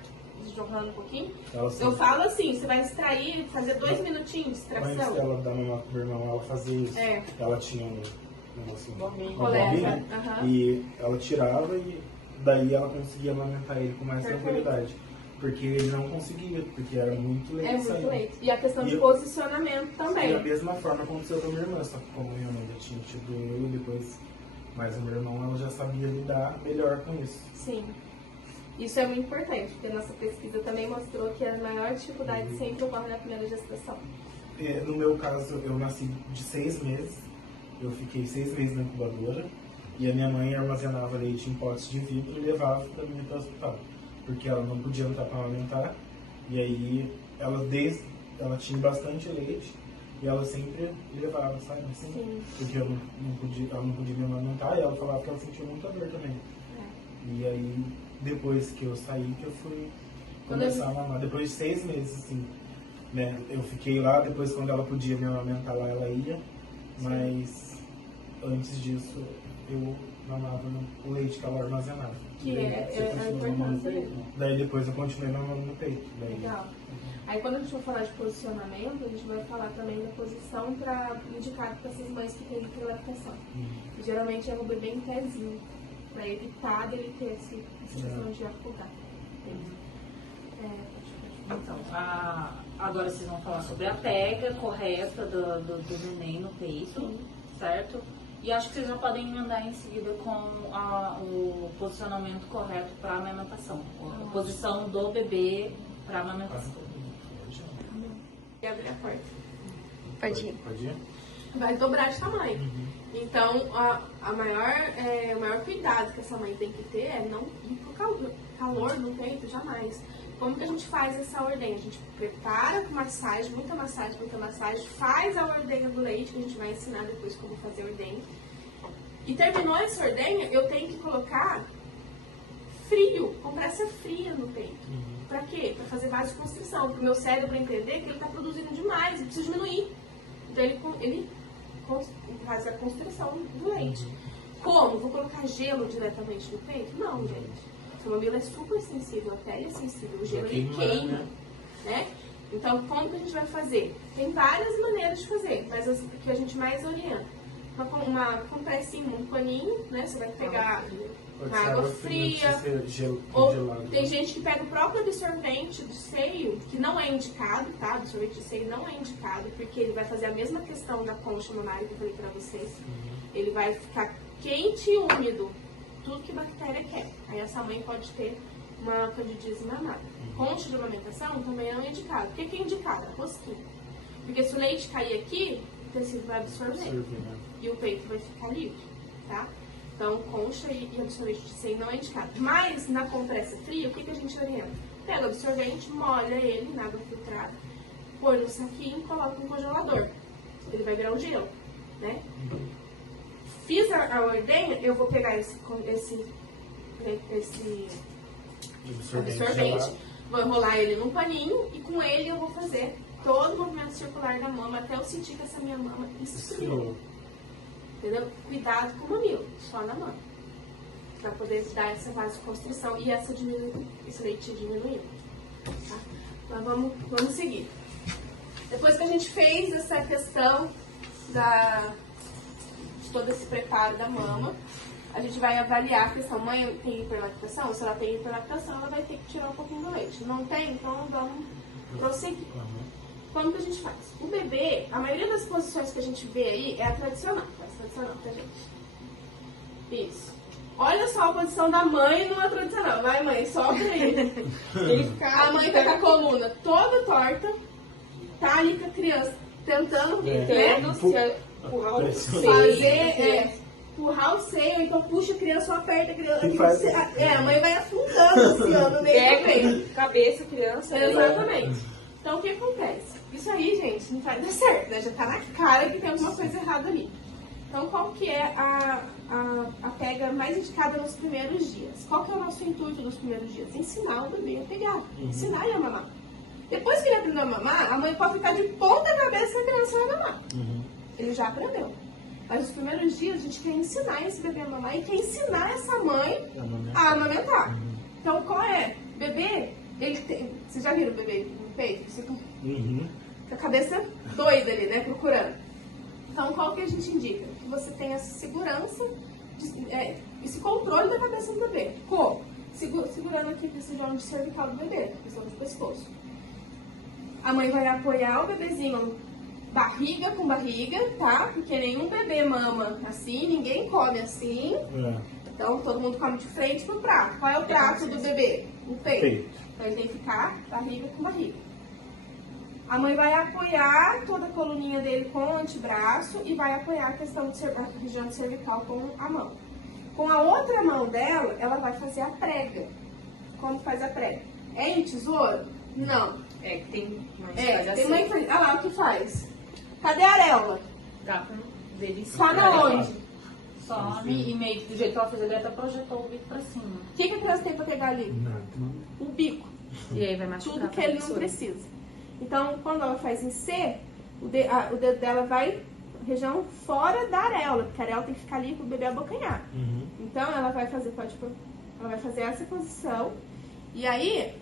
jogando um pouquinho, eu falo assim, você vai extrair, fazer 2 minutinhos de extração. Antes dela dar mamar pro meu irmão, ela fazia isso. Ela tinha uma bombinha, e ela tirava e daí ela conseguia amamentar ele com mais tranquilidade. Porque ele não conseguia, porque era muito leite. Muito leite. E a questão de posicionamento também. E da mesma forma aconteceu com a minha irmã, só que como minha mãe já tinha tido eu depois, mas o meu irmão, ela já sabia lidar melhor com isso. Sim. Isso é muito importante, porque a nossa pesquisa também mostrou que a maior dificuldade sempre ocorre na primeira gestação. No meu caso, eu nasci de 6 meses, eu fiquei 6 meses na incubadora e a minha mãe armazenava leite em potes de vidro e levava para mim para o hospital, porque ela não podia entrar para amamentar e aí ela tinha bastante leite e ela sempre levava, sabe assim? Sim. Porque ela não podia me amamentar e ela falava que ela sentia muita dor também. E aí... Depois que eu saí, que eu fui começar a mamar. Depois de 6 meses, assim, né? Eu fiquei lá, depois quando ela podia me amamentar lá, ela ia. Mas antes disso, eu mamava o leite que ela armazenava. Que é importante. Daí depois eu continuei mamando no peito. Legal. Aí quando a gente for falar de posicionamento, a gente vai falar também da posição para indicar para essas mães que têm hiperlactação. Geralmente é o bebê em pezinho, para evitar dele ter essa situação de afogar. Então, agora vocês vão falar sobre a pega correta do neném no peito, certo? E acho que vocês já podem emendar em seguida com o posicionamento correto para a amamentação. A posição do bebê para a amamentação. E abrir a porta. Pode ir? Vai dobrar de tamanho. Então, o maior cuidado que essa mãe tem que ter é não ir pro calor no peito, jamais. Como que a gente faz essa ordenha? A gente prepara com massagem, muita massagem, faz a ordenha do leite, que a gente vai ensinar depois como fazer a ordenha. E terminou essa ordenha, eu tenho que colocar frio, compressa fria no peito. Pra quê? Pra fazer vasoconstrição, pro meu cérebro entender que ele tá produzindo demais, ele precisa diminuir. Então ele faz a constrição do leite. Como? Vou colocar gelo diretamente no peito? Não, gente. O mamilo é super sensível, a pele é sensível, o gelo ele queima, né? Então, como que a gente vai fazer? Tem várias maneiras de fazer, mas as que a gente mais orienta. Uma compressinha, um paninho, né? Você vai pegar uma água fria, ou tem gente que pega o próprio absorvente do seio, que não é indicado, tá? Absorvente de seio não é indicado, porque ele vai fazer a mesma questão da concha mamária que eu falei pra vocês. Ele vai ficar quente e úmido, tudo que a bactéria quer. Aí essa mãe pode ter uma candidíase mamária. Concha de amamentação também não é indicado. Por que é indicado? A rosquinha. Porque se o leite cair aqui, o tecido vai absorver. E o peito vai ficar livre, tá? Então, concha e absorvente de seio não é indicado. Mas, na compressa fria, o que a gente orienta? Pega o absorvente, molha ele na água filtrada, põe no saquinho e coloca no congelador. Ele vai virar um gelo, né? fiz a ordenha, eu vou pegar esse absorvente, vou enrolar ele num paninho e com ele eu vou fazer todo o movimento circular da mama até eu sentir que essa minha mama esfriou. Entendeu? Cuidado com o mamilo, só na mama. Pra poder dar essa vasoconstrição e esse leite diminuindo. Tá? Então vamos seguir. Depois que a gente fez essa questão de todo esse preparo da mama, a gente vai avaliar a questão. Mãe tem hiperlactação? Se ela tem hiperlactação, ela vai ter que tirar um pouquinho do leite. Não tem? Então vamos prosseguir. Como que a gente faz? O bebê, a maioria das posições que a gente vê aí é a tradicional. É a tradicional, tá, gente? Isso. Olha só a posição da mãe numa tradicional. Vai, mãe, sobe aí. A mãe tá com a coluna toda torta, tá ali com a criança tentando empurrar o seio, então puxa a criança ou aperta a criança. A mãe vai afundando assim, ó, no meio do peito. Cabeça, criança. Exatamente. Então o que acontece? Isso aí, gente, não vai dar certo, né? Já tá na cara que tem alguma coisa errada ali. Então qual que é a pega mais indicada nos primeiros dias? Qual que é o nosso intuito nos primeiros dias? Ensinar o bebê a pegar, ensinar ele a mamar. Depois que ele aprendeu a mamar, a mãe pode ficar de ponta cabeça e a criança vai mamar. Ele já aprendeu. Mas nos primeiros dias a gente quer ensinar esse bebê a mamar e quer ensinar essa mãe a amamentar. Então qual é? Bebê, ele tem... Vocês já viram o bebê no peito? Você com a cabeça doida ali, né? Procurando. Então qual que a gente indica? Que você tenha segurança, esse controle da cabeça do bebê. Como? Segurando aqui a região de cervical do bebê, a questão do pescoço. A mãe vai apoiar o bebezinho barriga com barriga, tá? Porque nenhum bebê mama assim, ninguém come assim. Então todo mundo come de frente pro prato. Qual é o prato do bebê? O peito. Então ele tem que ficar barriga com barriga. A mãe vai apoiar toda a coluninha dele com o antebraço e vai apoiar a questão da região cervical com a mão. Com a outra mão dela, ela vai fazer a prega. Como faz a prega? É em tesouro? Não. É, que tem mãe que faz assim. Mãe que faz. Olha lá o que faz. Cadê a areola? Dá pra ver isso. Só na onde? Some e meio que do jeito que ela fez, ele até projetou o bico pra cima. O que a criança tem pra pegar ali? O bico. E aí vai machucar. Tudo que ele não precisa. Então, quando ela faz em C, o dedo dela vai região fora da areola, porque a areola tem que ficar ali para o bebê abocanhar. Então, ela vai fazer, ela vai fazer essa posição, e aí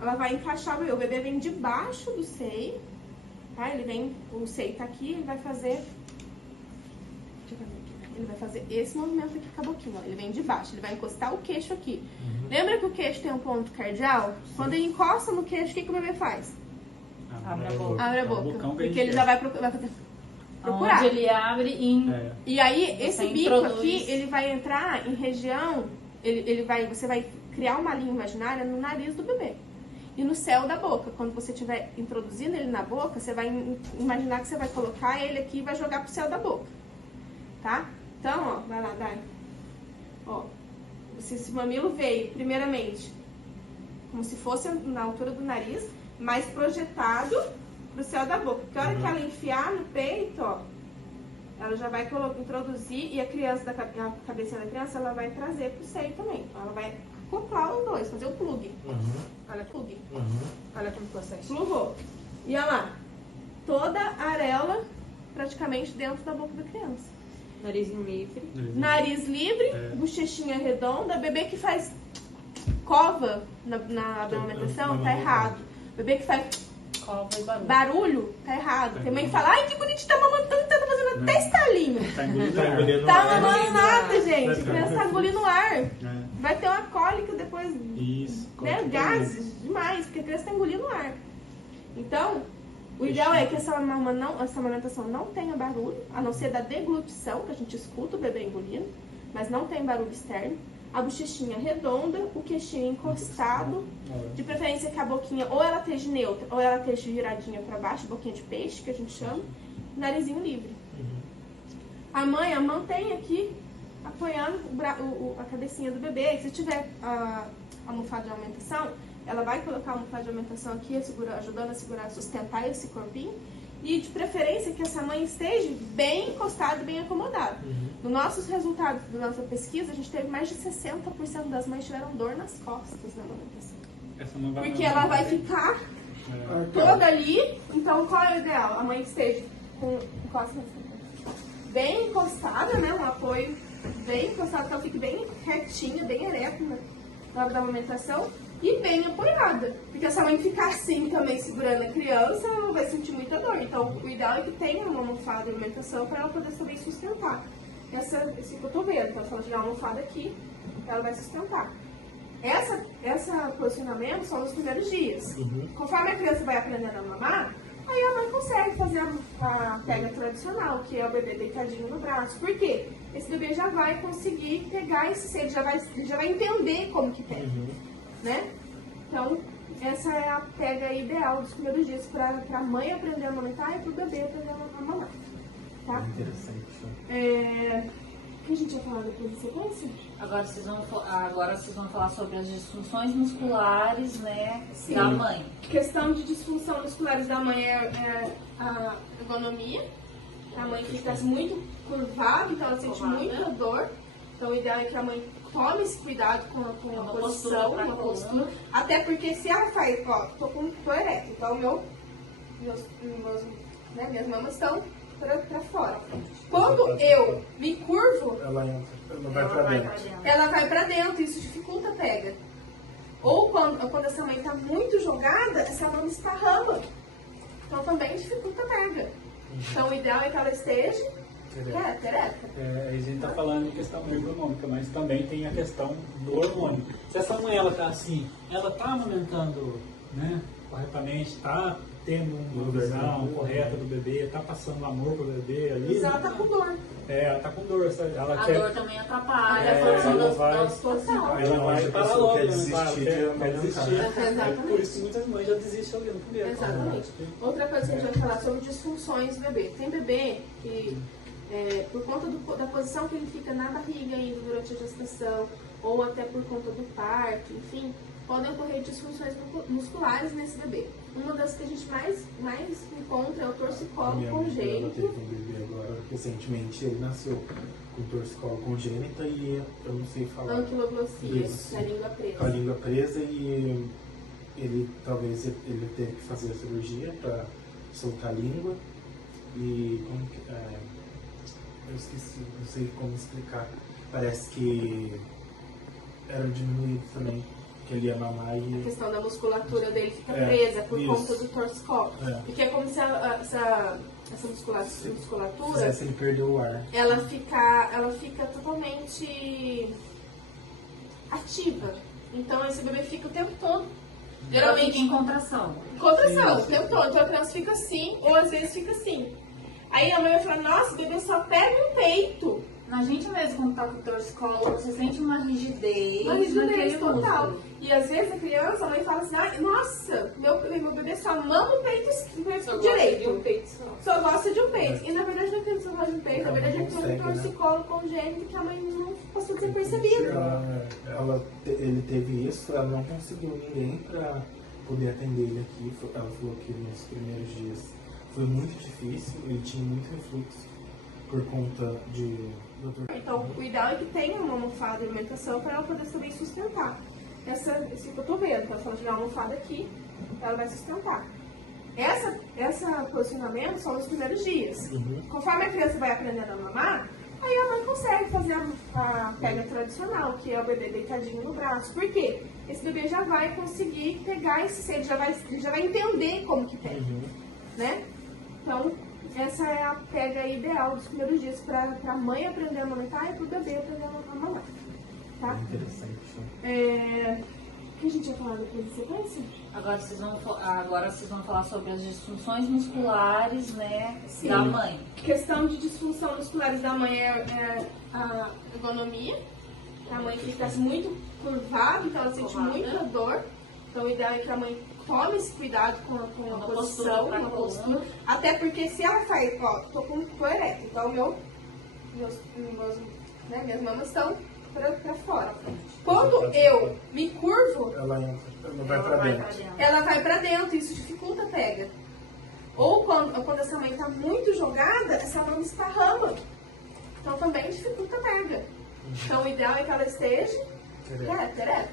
ela vai encaixar o bebê vem debaixo do seio, tá? O seio tá aqui, ele vai fazer esse movimento aqui com a boquinha, ó. Ele vem de baixo, ele vai encostar o queixo aqui. Lembra que o queixo tem um ponto cardial? Quando ele encosta no queixo, o que o bebê faz? Abre a boca. Abre a boca, porque ele já vai procurar. Onde ele abre e aí, esse bico aqui, ele vai entrar em região, você vai criar uma linha imaginária no nariz do bebê. E no céu da boca. Quando você estiver introduzindo ele na boca, você vai imaginar que você vai colocar ele aqui e vai jogar pro céu da boca. Tá? Então, ó, vai lá, Dai. Ó, esse mamilo veio, primeiramente, como se fosse na altura do nariz, mais projetado pro céu da boca. Porque a hora que ela enfiar no peito, ó, ela já vai introduzir e a criança, a cabecinha da criança, ela vai trazer pro seio também. Então, ela vai acoplar os dois, fazer o plug. Olha, plug. Olha como processo. Plugou. E olha lá, toda a areola praticamente dentro da boca da criança. Narizinho livre. Nariz livre, bochechinha redonda. Bebê que faz cova na amamentação, tá errado. Bebê que faz barulho, tá errado. Tem mãe que fala, ai que bonitinho, tá mamando tanto, tá fazendo até estalinho. Tá mamando nada, gente. A criança tá engolindo ar. Vai ter uma cólica depois, né? Gases demais, porque a criança tá engolindo ar. Então, o ideal é que essa amamentação não tenha barulho, a não ser da deglutição, que a gente escuta o bebê engolindo, mas não tem barulho externo. A bochechinha redonda, o queixinho encostado, de preferência que a boquinha ou ela esteja neutra, ou ela esteja viradinha para baixo, boquinha de peixe, que a gente chama, narizinho livre. A mãe mantém aqui, apoiando a cabecinha do bebê. Se tiver a almofada de alimentação, ela vai colocar a almofada de alimentação aqui, ajudando a segurar, sustentar esse corpinho. E de preferência que essa mãe esteja bem encostada, bem acomodada. Nos nossos resultados da nossa pesquisa, a gente teve mais de 60% das mães tiveram dor nas costas na amamentação. Essa não vai Porque ela vai ficar toda ali, então qual é o ideal? A mãe que esteja com costas bem encostada, né? Um apoio bem encostado, que ela fique bem retinha, bem ereta na hora da amamentação e bem apoiada. Porque se a mãe ficar assim também segurando a criança, ela vai sentir muita dor. Então o ideal é que tenha uma almofada de alimentação para ela poder também sustentar esse cotovelo. Então se ela tiver uma almofada aqui, ela vai sustentar. Essa posicionamento são nos primeiros dias. Conforme a criança vai aprendendo a mamar, aí a mãe consegue fazer a pega tradicional, que é o bebê deitadinho no braço. Por quê? Esse bebê já vai conseguir pegar esse seio, ele já vai entender como que pega, né? Então, essa é a pega ideal dos primeiros dias para a mãe aprender a amamentar e para o bebê aprender a mamar. Tá? Interessante. O que a gente vai falar depois da sequência? Agora vocês vão falar sobre as disfunções musculares, né, da mãe. Questão de disfunção musculares da mãe é a ergonomia. A mãe fica muito curvada, então ela sente muita dor. Então o ideal é que a mãe tome esse cuidado com a posição, uma postura. Até porque se ela faz, ó, tô ereta, então minhas mamas estão pra fora. Quando eu me curvo, Ela vai pra dentro. ela vai pra dentro, isso dificulta a pega. Ou quando essa mãe tá muito jogada, essa mão esparrama. Então também dificulta a pega. Então o ideal é que ela esteja ereta. a gente está falando em questão ergonômica, mas também tem a questão do hormônio. Se essa mãe ela está assim, ela está amamentando, né, corretamente, está tendo uma visão correta do bebê, está passando amor pro bebê ali. Mas ela tá com dor. Ela está com dor. A dor também atrapalha a ela função vai- da posição. Ela vai parar pessoa logo, quer né? desistir de Quer amamentar. desistir. Exatamente. Por isso que muitas mães já desistem ali no primeiro. Exatamente. Outra coisa que a gente vai falar sobre disfunções do bebê. Tem bebê que, por conta da posição que ele fica na barriga ainda durante a gestação, ou até por conta do parto, enfim, podem ocorrer disfunções musculares nesse bebê. Uma das que a gente mais encontra é o torcicolo Minha amiga, ela congênito. teve um bebê agora, recentemente, ele nasceu com torcicolo congênita e eu não sei falar. Anquiloglossia, Isso. na língua presa. Com a língua presa e ele ele teve que fazer a cirurgia para soltar a língua e como que, eu esqueci, não sei como explicar. Parece que era diminuído também, que ele ia mamar A e questão da musculatura dele fica presa por isso. conta do torcicolo. Porque é como se essa musculatura fizesse ele perder o ar. ela fica totalmente ativa. Então esse bebê fica o tempo todo. Ela fica Geralmente em contração. contração, o tempo todo. Então a criança fica assim, ou às vezes fica assim. Aí a mãe vai falar, nossa, o bebê só pega no peito. Na gente mesmo, quando tá com o torcicolo, você sente uma rigidez. Uma rigidez naquele total. músculo. E às vezes a criança, a mãe fala assim, ai, nossa, meu bebê só mama o peito direito. Só gosta de um peito. E na verdade não é que ele só gosta de um peito, na verdade ele tem um torcicolo congênito que a mãe não passou desapercebido. Ele teve isso, ela não conseguiu ninguém para poder atender ele aqui. Ela falou que nos primeiros dias foi muito difícil, ele tinha muito refluxo por conta de... Então, o ideal é que tenha uma almofada de alimentação para ela poder também sustentar esse cotovelo. Então, se ela tiver uma almofada aqui, ela vai sustentar. Esse posicionamento são nos primeiros dias. Conforme a criança vai aprendendo a mamar, aí a mãe consegue fazer a pega tradicional, que é o bebê deitadinho no braço. Por quê? Esse bebê já vai conseguir pegar esse seio, ele já vai entender como que pega, né? Então, essa é a pega ideal dos primeiros dias para a mãe aprender a amamentar e para o bebê aprender a mamar. Tá? Interessante. O que a gente vai falar depois da sequência? Agora vocês vão falar sobre as disfunções musculares, né, da mãe. Questão de disfunção musculares da mãe é a ergonomia. A mãe fica muito curvada, então ela sente muita dor. Então o ideal é que a mãe tome esse cuidado com a posição, uma postura. Até porque se ela faz, ó, tô ereta, então minhas mamas estão pra fora. Quando eu me curvo, Ela vai pra dentro. ela vai pra dentro, isso dificulta a pega. Ou quando essa mãe tá muito jogada, essa mão esparrama. Então também dificulta mega. Então o ideal é que ela esteja ereta.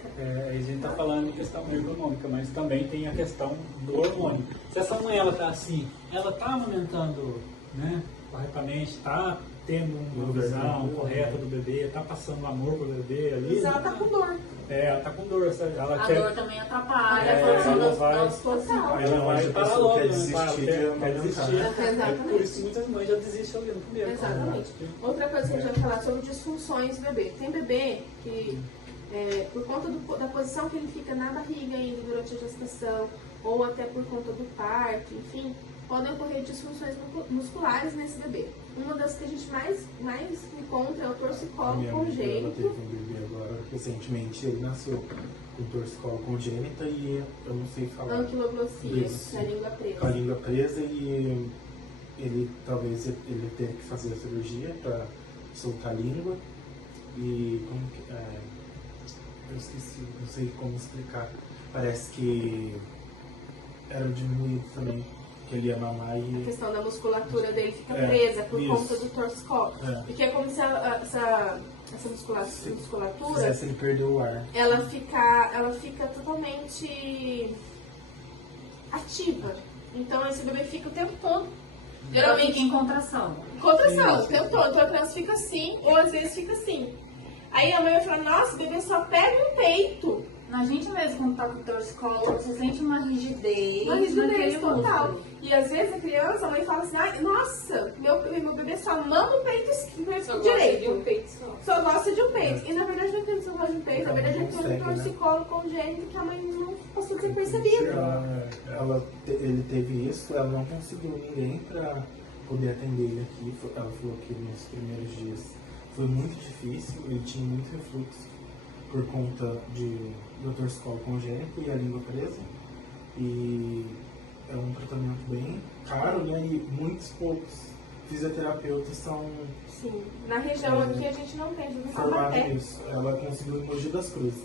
A gente está falando de questão ergonômica, mas também tem a questão do hormônio. Se essa mãe está assim, ela está amamentando, né, corretamente, está tendo uma visão correta do bebê, está passando amor pro bebê ali. Mas ela está com dor. Ela está com dor. A dor também atrapalha a produção das posições. Ela vai parar logo, quer desistir. É por isso que muitas mães já desistem ali no primeiro. Exatamente. Outra coisa que a gente vai falar sobre disfunções do bebê. Tem bebê que, por conta da posição que ele fica na barriga ainda durante a gestação, ou até por conta do parto, enfim, podem ocorrer disfunções musculares nesse bebê. Uma das que a gente mais encontra é o torcicolo congênito. Ela teve um bebê agora, recentemente, ele nasceu com torcicolo congênita e eu não sei falar. Anquiloglosia, na língua presa. Com a língua presa e ele talvez ele teve que fazer a cirurgia para soltar a língua e como que eu esqueci, não sei como explicar. Parece que era diminuído também, que ele ia mamar e... A questão da musculatura dele fica presa por conta do torcicolo. Porque é como se essa musculatura... Se ele perdeu o ar. Ela fica totalmente ativa. Então esse bebê fica o tempo todo. Geralmente fica em contração. O tempo todo. Então a criança fica assim, ou às vezes fica assim. Aí a mãe vai falar, nossa, o bebê só pega no peito. A gente mesmo, quando tá com o torcicolo, você sente uma rigidez. Uma rigidez naquele total. músculo. E às vezes a criança, a mãe fala assim, ai, nossa, meu bebê só mama o peito direito. Só gosta de um peito. E na verdade não é que ele só gosta de um peito, na verdade é que tem um torcicolo congênito que a mãe não passou desapercebido. Ele teve isso, ela não conseguiu ninguém para poder atender ele aqui. Ela falou que nos primeiros dias foi muito difícil, ele tinha muito refluxo por conta do torcicolo congênito e a língua presa. E é um tratamento bem caro, né? E muitos poucos fisioterapeutas são... Sim, na região aqui a gente não tem, não formados nisso. Ela conseguiu em Mogi das Cruzes.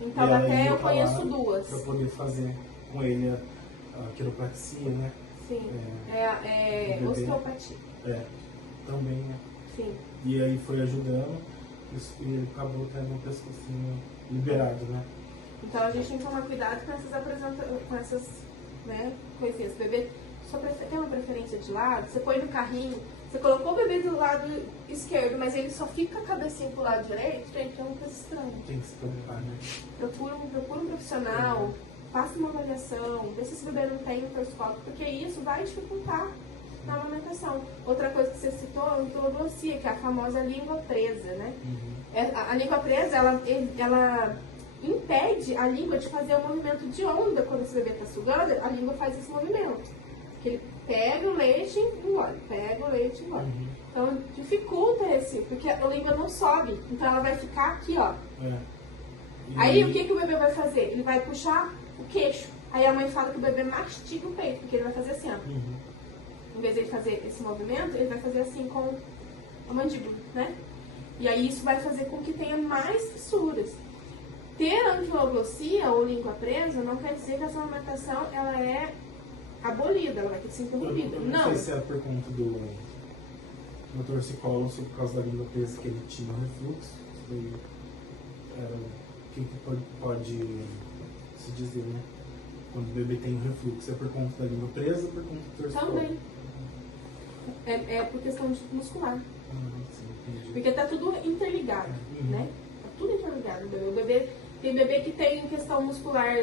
Em Taubaté eu conheço duas. Para poder fazer com ele a quiropraxia, né? Sim, osteopatia. Também, né? Sim. E aí foi ajudando e ele acabou tendo um pescocinho liberado, né? Então a gente tem que tomar cuidado com essas coisinhas. O bebê tem uma preferência de lado, você põe no carrinho, você colocou o bebê do lado esquerdo, mas ele só fica a cabecinha pro lado direito, gente, é uma coisa estranha. Tem que se preocupar, né? Procura um profissional, faça uma avaliação, vê se esse bebê não tem um torcicolo, porque isso vai dificultar na amamentação. Outra coisa que você citou é a anquiloglosia, que é a famosa língua presa, né? A língua presa, ela impede a língua de fazer o movimento de onda. Quando esse bebê está sugando, a língua faz esse movimento. Que ele pega o leite e engole, pega o leite e engole. Então dificulta porque a língua não sobe. Então ela vai ficar aqui, ó. Aí o que o bebê vai fazer? Ele vai puxar o queixo. Aí a mãe fala que o bebê mastiga o peito, porque ele vai fazer assim, ó. Em vez de ele fazer esse movimento, ele vai fazer assim com a mandíbula, né? E aí isso vai fazer com que tenha mais fissuras. Ter anquiloglosia ou língua presa não quer dizer que essa amamentação ela é abolida, ela vai ter que ser interrompida. Eu não sei se é por conta do torcicolo ou se por causa da língua presa que ele tinha refluxo. O que pode se dizer, né? Quando o bebê tem refluxo, é por conta da língua presa ou por conta do torcicolo? Também. É por questão muscular. Sim, porque tá tudo interligado, né? Tá tudo interligado. O bebê tem bebê que tem questão muscular